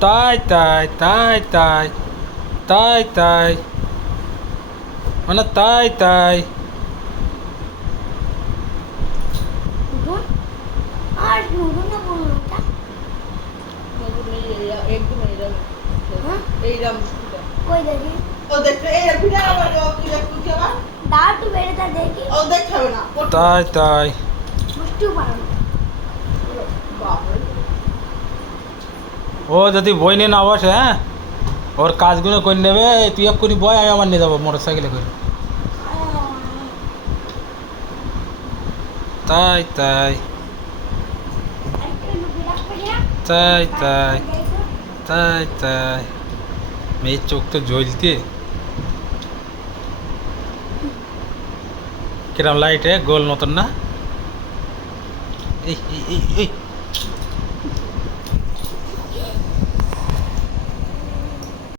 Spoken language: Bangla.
তাই তাই তাই তাই তাই তাই মানে তাই তাই নতুন আর নতুন না বলুন এটা একদম হ্যাঁ এইরকম কই দেখি ও দেখতে এই ভিডিও আবার তুই একটু কি আবার দাঁড় তো বেড়ে তা দেখি ও দেখতে হবে না তাই তাই বুঝতেও পারো না বাপরে ও যদি বই নিয়ে না বসে হ্যাঁ ওর কাজগুলো করে নেবে তুই এক করি বয় আমি আমার নিয়ে যাবো মোটর সাইকেলে করে তাই তাই তাই তাই তাই তাই মেয়ের চোখ তো জ্বলতে কিরম লাইট গোল মতন না এই এই এই এই